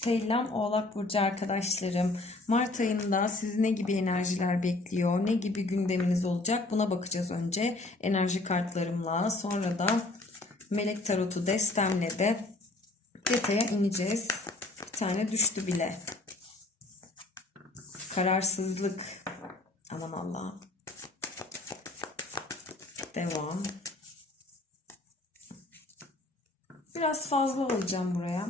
Selam Oğlak Burcu arkadaşlarım. Mart ayında sizi ne gibi enerjiler bekliyor? Ne gibi gündeminiz olacak? Buna bakacağız önce enerji kartlarımla. Sonra da Melek Tarot'u destemle de detaya ineceğiz. Bir tane düştü bile. Kararsızlık. Aman Allah'ım. Devam. Biraz fazla alacağım buraya.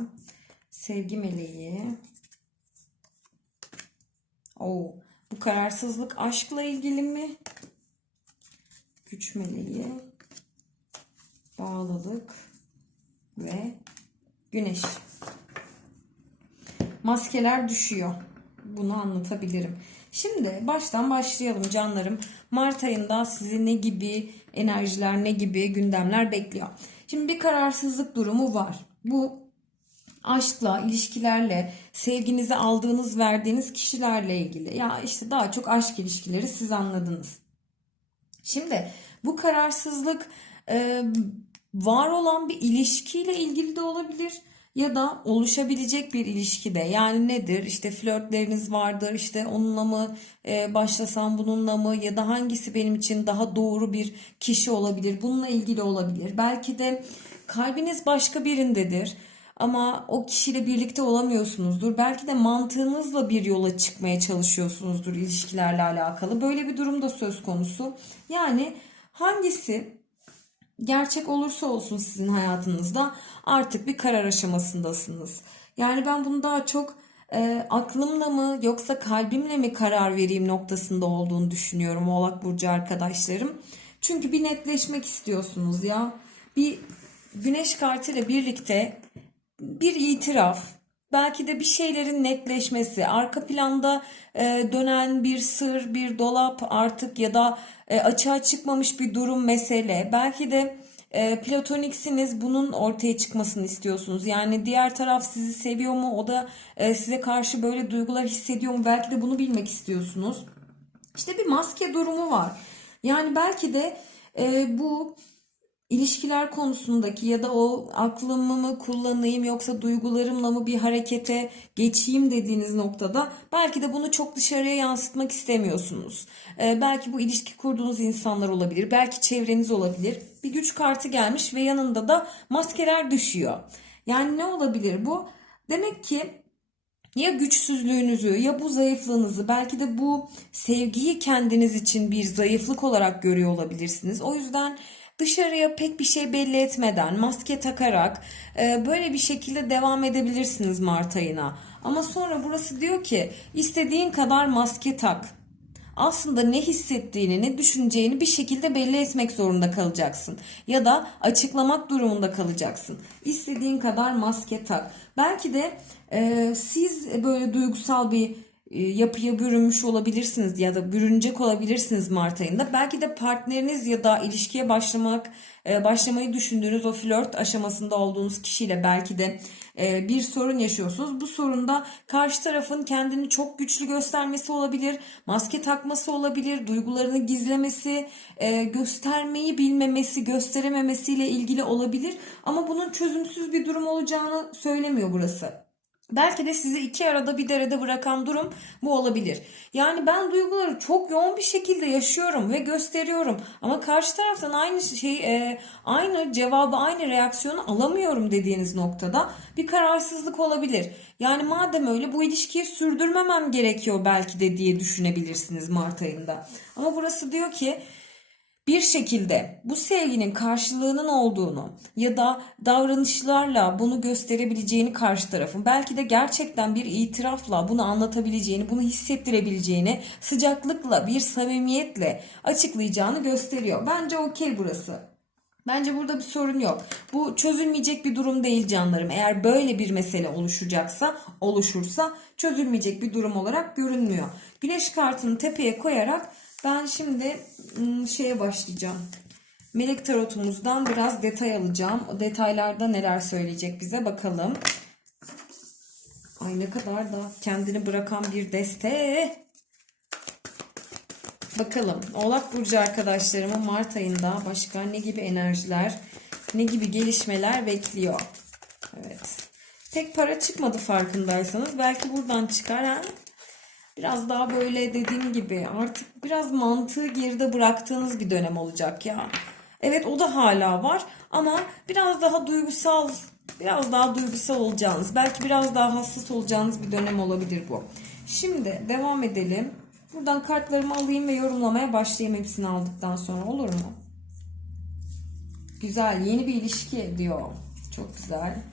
Sevgi meleği. Oo, bu kararsızlık aşkla ilgili mi? Güç meleği. Bağlılık ve güneş. Maskeler düşüyor. Bunu anlatabilirim. Şimdi baştan başlayalım canlarım. Mart ayında sizi ne gibi enerjiler, ne gibi gündemler bekliyor? Şimdi bir kararsızlık durumu var. Bu aşkla, ilişkilerle, sevginizi aldığınız, verdiğiniz kişilerle ilgili. Ya işte daha çok aşk ilişkileri siz anladınız. Şimdi bu kararsızlık e, var olan bir ilişkiyle ilgili de olabilir ya da oluşabilecek bir ilişkide. Yani nedir? İşte flörtleriniz vardır. İşte onunla mı e, başlasam bununla mı ya da hangisi benim için daha doğru bir kişi olabilir? Bununla ilgili olabilir. Belki de kalbiniz başka birindedir ama o kişiyle birlikte olamıyorsunuzdur. Belki de mantığınızla bir yola çıkmaya çalışıyorsunuzdur ilişkilerle alakalı. Böyle bir durum da söz konusu. Yani hangisi gerçek olursa olsun sizin hayatınızda artık bir karar aşamasındasınız. Yani ben bunu daha çok e, aklımla mı yoksa kalbimle mi karar vereyim noktasında olduğunu düşünüyorum Oğlak Burcu arkadaşlarım. Çünkü bir netleşmek istiyorsunuz ya. Bir güneş kartıyla birlikte bir itiraf, belki de bir şeylerin netleşmesi, arka planda e, dönen bir sır, bir dolap artık ya da e, açığa çıkmamış bir durum mesele. Belki de e, platoniksiniz bunun ortaya çıkmasını istiyorsunuz. Yani diğer taraf sizi seviyor mu? O da e, size karşı böyle duygular hissediyor mu? Belki de bunu bilmek istiyorsunuz. İşte bir maske durumu var. Yani belki de e, bu ilişkiler konusundaki ya da o aklımı mı kullanayım yoksa duygularımla mı bir harekete geçeyim dediğiniz noktada belki de bunu çok dışarıya yansıtmak istemiyorsunuz. Ee, belki bu ilişki kurduğunuz insanlar olabilir, belki çevreniz olabilir. Bir güç kartı gelmiş ve yanında da maskeler düşüyor. Yani ne olabilir bu? Demek ki ya güçsüzlüğünüzü ya bu zayıflığınızı belki de bu sevgiyi kendiniz için bir zayıflık olarak görüyor olabilirsiniz. O yüzden dışarıya pek bir şey belli etmeden maske takarak e, böyle bir şekilde devam edebilirsiniz Mart ayına. Ama sonra burası diyor ki istediğin kadar maske tak. Aslında ne hissettiğini, ne düşüneceğini bir şekilde belli etmek zorunda kalacaksın. Ya da açıklamak durumunda kalacaksın. İstediğin kadar maske tak. Belki de e, siz böyle duygusal bir yapıya bürünmüş olabilirsiniz ya da bürünecek olabilirsiniz Mart ayında. Belki de partneriniz ya da ilişkiye başlamak e, başlamayı düşündüğünüz o flört aşamasında olduğunuz kişiyle belki de e, bir sorun yaşıyorsunuz. Bu sorunda karşı tarafın kendini çok güçlü göstermesi olabilir, maske takması olabilir, duygularını gizlemesi, göstermeyi bilmemesi, gösterememesiyle ilgili olabilir. Ama bunun çözümsüz bir durum olacağını söylemiyor burası. Belki de sizi iki arada bir derede bırakan durum bu olabilir. Yani ben duyguları çok yoğun bir şekilde yaşıyorum ve gösteriyorum ama karşı taraftan aynı şey e, aynı cevabı aynı reaksiyonu alamıyorum dediğiniz noktada bir kararsızlık olabilir. Yani madem öyle bu ilişkiyi sürdürmemem gerekiyor belki de diye düşünebilirsiniz Mart ayında. Ama burası diyor ki bir şekilde bu sevginin karşılığının olduğunu ya da davranışlarla bunu gösterebileceğini karşı tarafın belki de gerçekten bir itirafla bunu anlatabileceğini, bunu hissettirebileceğini sıcaklıkla, bir samimiyetle açıklayacağını gösteriyor. Bence okey burası. Bence burada bir sorun yok. Bu çözülmeyecek bir durum değil canlarım. Eğer böyle bir mesele oluşacaksa, oluşursa çözülmeyecek bir durum olarak görünmüyor. Güneş kartını tepeye koyarak ben şimdi şeye başlayacağım. Melek tarotumuzdan biraz detay alacağım. O detaylarda neler söyleyecek bize bakalım. Ay ne kadar da kendini bırakan bir deste. Bakalım Oğlak Burcu arkadaşlarımın Mart ayında başka ne gibi enerjiler, ne gibi gelişmeler bekliyor? Evet. pek para çıkmadı farkındaysanız. Belki buradan çıkar ha. Biraz daha böyle dediğim gibi artık biraz mantığı geride bıraktığınız bir dönem olacak ya. Evet o da hala var ama biraz daha duygusal, biraz daha duygusal olacağınız, belki biraz daha hassas olacağınız bir dönem olabilir bu. Şimdi devam edelim. Buradan kartlarımı alayım ve yorumlamaya başlayayım hepsini aldıktan sonra olur mu? Güzel, yeni bir ilişki diyor. Çok güzel.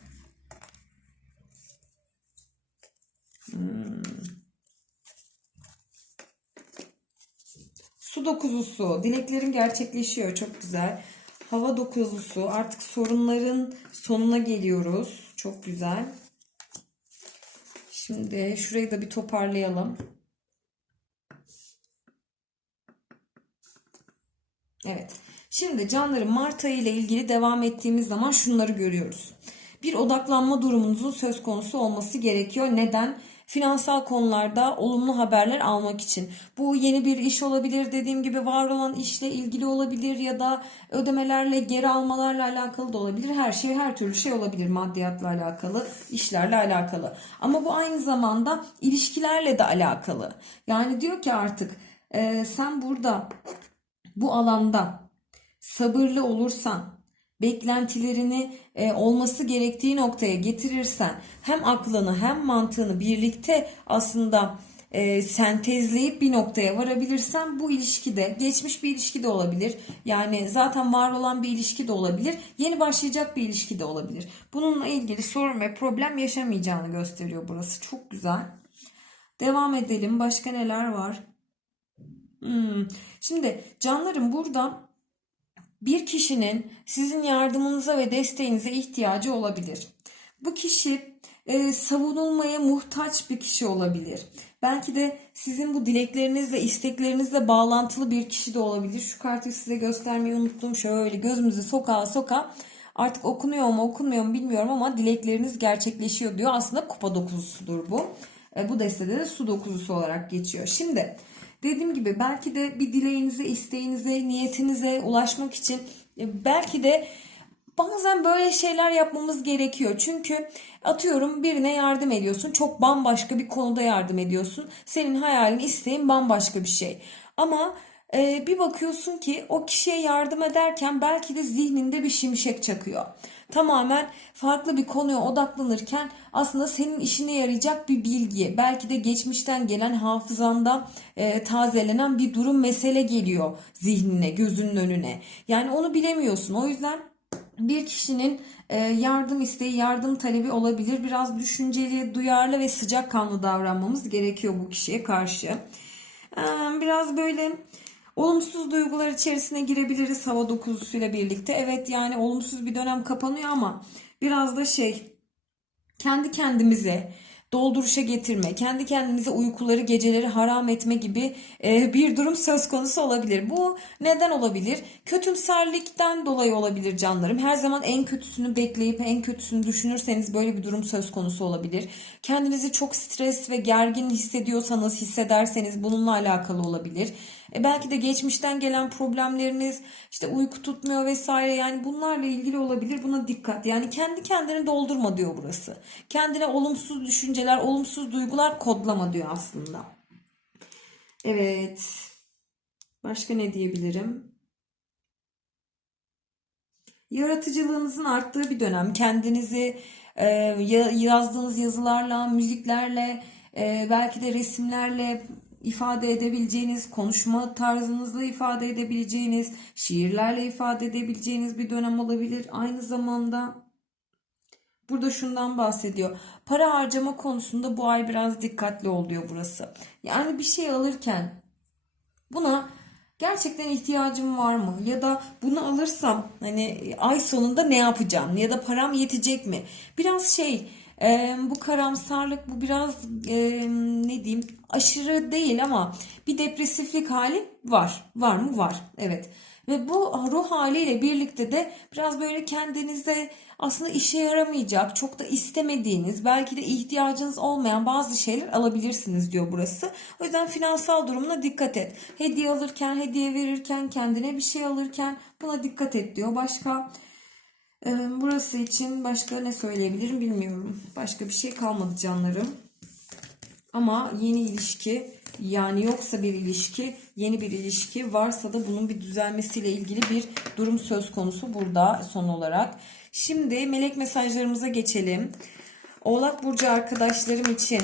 Su dokuzusu. Dileklerim gerçekleşiyor. Çok güzel. Hava dokuzusu. Artık sorunların sonuna geliyoruz. Çok güzel. Şimdi şurayı da bir toparlayalım. Evet. Şimdi canlarım Mart ayı ile ilgili devam ettiğimiz zaman şunları görüyoruz. Bir odaklanma durumunuzun söz konusu olması gerekiyor. Neden? Finansal konularda olumlu haberler almak için. Bu yeni bir iş olabilir, dediğim gibi var olan işle ilgili olabilir ya da ödemelerle, geri almalarla alakalı da olabilir. Her şey, her türlü şey olabilir maddiyatla alakalı, işlerle alakalı. Ama bu aynı zamanda ilişkilerle de alakalı. Yani diyor ki artık e, sen burada bu alanda sabırlı olursan, beklentilerini e, olması gerektiği noktaya getirirsen hem aklını hem mantığını birlikte aslında e, sentezleyip bir noktaya varabilirsen bu ilişkide geçmiş bir ilişki de olabilir. Yani zaten var olan bir ilişki de olabilir. Yeni başlayacak bir ilişki de olabilir. Bununla ilgili sorun ve problem yaşamayacağını gösteriyor burası. Çok güzel. Devam edelim. Başka neler var? Hmm. Şimdi canlarım burada bir kişinin sizin yardımınıza ve desteğinize ihtiyacı olabilir. Bu kişi e, savunulmaya muhtaç bir kişi olabilir. Belki de sizin bu dileklerinizle, isteklerinizle bağlantılı bir kişi de olabilir. Şu kartı size göstermeyi unuttum. Şöyle gözümüzü sokağa soka artık okunuyor mu okunmuyor mu bilmiyorum ama dilekleriniz gerçekleşiyor diyor. Aslında kupa dokuzusudur bu. E, bu destede de su dokuzusu olarak geçiyor. Şimdi Dediğim gibi belki de bir dileğinize, isteğinize, niyetinize ulaşmak için e, belki de bazen böyle şeyler yapmamız gerekiyor. Çünkü atıyorum birine yardım ediyorsun. Çok bambaşka bir konuda yardım ediyorsun. Senin hayalin, isteğin bambaşka bir şey. Ama e, bir bakıyorsun ki o kişiye yardım ederken belki de zihninde bir şimşek çakıyor tamamen farklı bir konuya odaklanırken aslında senin işine yarayacak bir bilgi, belki de geçmişten gelen hafızanda e, tazelenen bir durum mesele geliyor zihnine, gözünün önüne. Yani onu bilemiyorsun. O yüzden bir kişinin e, yardım isteği, yardım talebi olabilir. Biraz düşünceli, duyarlı ve sıcakkanlı davranmamız gerekiyor bu kişiye karşı. E, biraz böyle Olumsuz duygular içerisine girebiliriz hava dokuzusuyla birlikte. Evet yani olumsuz bir dönem kapanıyor ama biraz da şey kendi kendimize dolduruşa getirme, kendi kendimize uykuları, geceleri haram etme gibi e, bir durum söz konusu olabilir. Bu neden olabilir? Kötümserlikten dolayı olabilir canlarım. Her zaman en kötüsünü bekleyip en kötüsünü düşünürseniz böyle bir durum söz konusu olabilir. Kendinizi çok stres ve gergin hissediyorsanız, hissederseniz bununla alakalı olabilir. E belki de geçmişten gelen problemleriniz, işte uyku tutmuyor vesaire yani bunlarla ilgili olabilir. Buna dikkat. Yani kendi kendini doldurma diyor burası. Kendine olumsuz düşünceler, olumsuz duygular kodlama diyor aslında. Evet. Başka ne diyebilirim? Yaratıcılığınızın arttığı bir dönem. Kendinizi e, yazdığınız yazılarla, müziklerle, e, belki de resimlerle ifade edebileceğiniz, konuşma tarzınızla ifade edebileceğiniz, şiirlerle ifade edebileceğiniz bir dönem olabilir. Aynı zamanda burada şundan bahsediyor. Para harcama konusunda bu ay biraz dikkatli oluyor burası. Yani bir şey alırken buna gerçekten ihtiyacım var mı? Ya da bunu alırsam hani ay sonunda ne yapacağım? Ya da param yetecek mi? Biraz şey e, bu karamsarlık bu biraz e, ne diyeyim aşırı değil ama bir depresiflik hali var. Var mı? Var. Evet. Ve bu ruh haliyle birlikte de biraz böyle kendinize aslında işe yaramayacak, çok da istemediğiniz, belki de ihtiyacınız olmayan bazı şeyler alabilirsiniz diyor burası. O yüzden finansal durumuna dikkat et. Hediye alırken, hediye verirken, kendine bir şey alırken buna dikkat et diyor. Başka Ee, burası için başka ne söyleyebilirim bilmiyorum. Başka bir şey kalmadı canlarım. Ama yeni ilişki yani yoksa bir ilişki, yeni bir ilişki varsa da bunun bir düzelmesiyle ilgili bir durum söz konusu burada son olarak. Şimdi melek mesajlarımıza geçelim. Oğlak Burcu arkadaşlarım için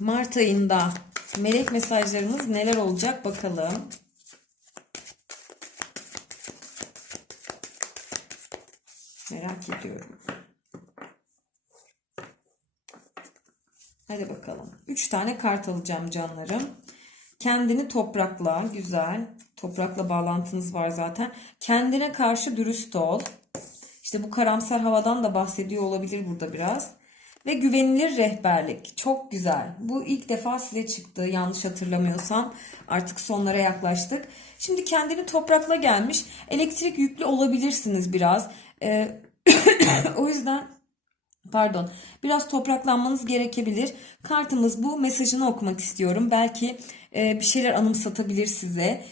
Mart ayında melek mesajlarımız neler olacak bakalım. Merak ediyorum. Hadi bakalım. 3 tane kart alacağım canlarım. Kendini toprakla, güzel. Toprakla bağlantınız var zaten. Kendine karşı dürüst ol. İşte bu karamsar havadan da bahsediyor olabilir burada biraz. Ve güvenilir rehberlik. Çok güzel. Bu ilk defa size çıktı yanlış hatırlamıyorsam. Artık sonlara yaklaştık. Şimdi kendini toprakla gelmiş. Elektrik yüklü olabilirsiniz biraz. Ee, o yüzden pardon biraz topraklanmanız gerekebilir. Kartımız bu mesajını okumak istiyorum. Belki e, bir şeyler anımsatabilir size.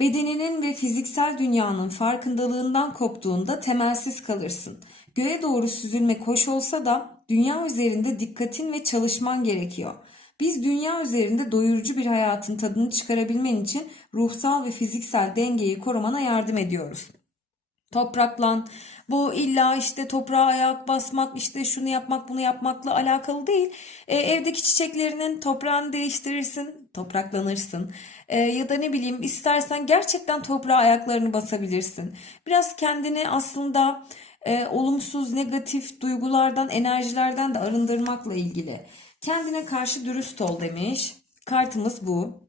Bedeninin ve fiziksel dünyanın farkındalığından koptuğunda temelsiz kalırsın. Göğe doğru süzülmek hoş olsa da dünya üzerinde dikkatin ve çalışman gerekiyor. Biz dünya üzerinde doyurucu bir hayatın tadını çıkarabilmen için ruhsal ve fiziksel dengeyi korumana yardım ediyoruz. Topraklan. Bu illa işte toprağa ayak basmak, işte şunu yapmak, bunu yapmakla alakalı değil. E, evdeki çiçeklerinin toprağını değiştirirsin, topraklanırsın. E, ya da ne bileyim istersen gerçekten toprağa ayaklarını basabilirsin. Biraz kendini aslında e, olumsuz, negatif duygulardan, enerjilerden de arındırmakla ilgili. Kendine karşı dürüst ol demiş. Kartımız bu.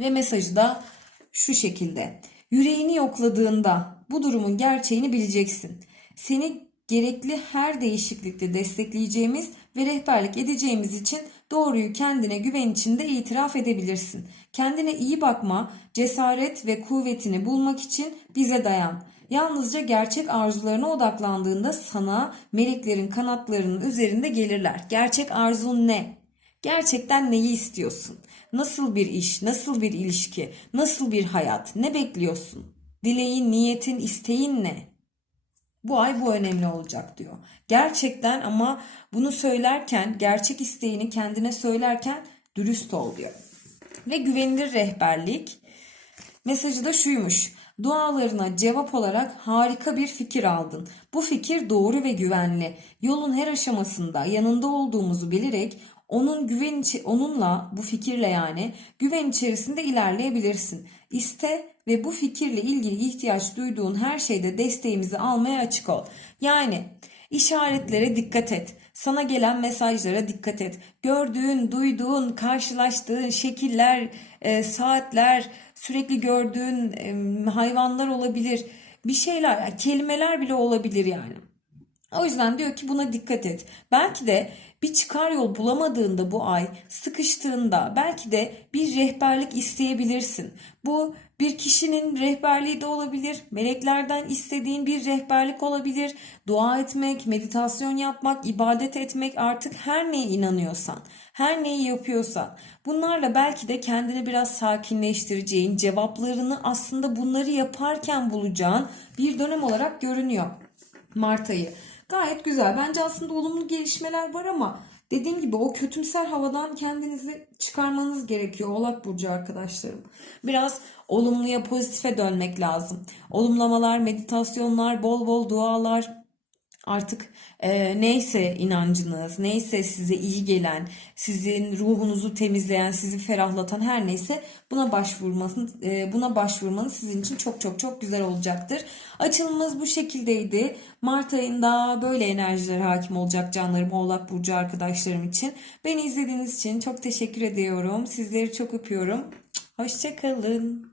Ve mesajı da şu şekilde. Yüreğini yokladığında bu durumun gerçeğini bileceksin. Seni gerekli her değişiklikte destekleyeceğimiz ve rehberlik edeceğimiz için doğruyu kendine güven içinde itiraf edebilirsin. Kendine iyi bakma, cesaret ve kuvvetini bulmak için bize dayan. Yalnızca gerçek arzularına odaklandığında sana meleklerin kanatlarının üzerinde gelirler. Gerçek arzun ne? Gerçekten neyi istiyorsun? Nasıl bir iş, nasıl bir ilişki, nasıl bir hayat, ne bekliyorsun? Dileğin, niyetin, isteğin ne? Bu ay bu önemli olacak diyor. Gerçekten ama bunu söylerken, gerçek isteğini kendine söylerken dürüst ol diyor. Ve güvenilir rehberlik. Mesajı da şuymuş. Dualarına cevap olarak harika bir fikir aldın. Bu fikir doğru ve güvenli. Yolun her aşamasında yanında olduğumuzu bilerek onun güven onunla bu fikirle yani güven içerisinde ilerleyebilirsin. İste ve bu fikirle ilgili ihtiyaç duyduğun her şeyde desteğimizi almaya açık ol. Yani işaretlere dikkat et. Sana gelen mesajlara dikkat et. Gördüğün, duyduğun, karşılaştığın şekiller, e, saatler, sürekli gördüğün hayvanlar olabilir. Bir şeyler, kelimeler bile olabilir yani. O yüzden diyor ki buna dikkat et. Belki de bir çıkar yol bulamadığında bu ay, sıkıştığında belki de bir rehberlik isteyebilirsin. Bu bir kişinin rehberliği de olabilir, meleklerden istediğin bir rehberlik olabilir. Dua etmek, meditasyon yapmak, ibadet etmek artık her neye inanıyorsan, her neyi yapıyorsan. Bunlarla belki de kendini biraz sakinleştireceğin, cevaplarını aslında bunları yaparken bulacağın bir dönem olarak görünüyor Mart ayı. Gayet güzel. Bence aslında olumlu gelişmeler var ama dediğim gibi o kötümser havadan kendinizi çıkarmanız gerekiyor Oğlak Burcu arkadaşlarım. Biraz olumluya, pozitife dönmek lazım. Olumlamalar, meditasyonlar, bol bol dualar, Artık e, neyse inancınız, neyse size iyi gelen, sizin ruhunuzu temizleyen, sizi ferahlatan her neyse buna başvurmanız, e, buna başvurmanız sizin için çok çok çok güzel olacaktır. Açılımımız bu şekildeydi. Mart ayında böyle enerjiler hakim olacak canlarım, Oğlak Burcu arkadaşlarım için. Beni izlediğiniz için çok teşekkür ediyorum. Sizleri çok öpüyorum. Hoşçakalın.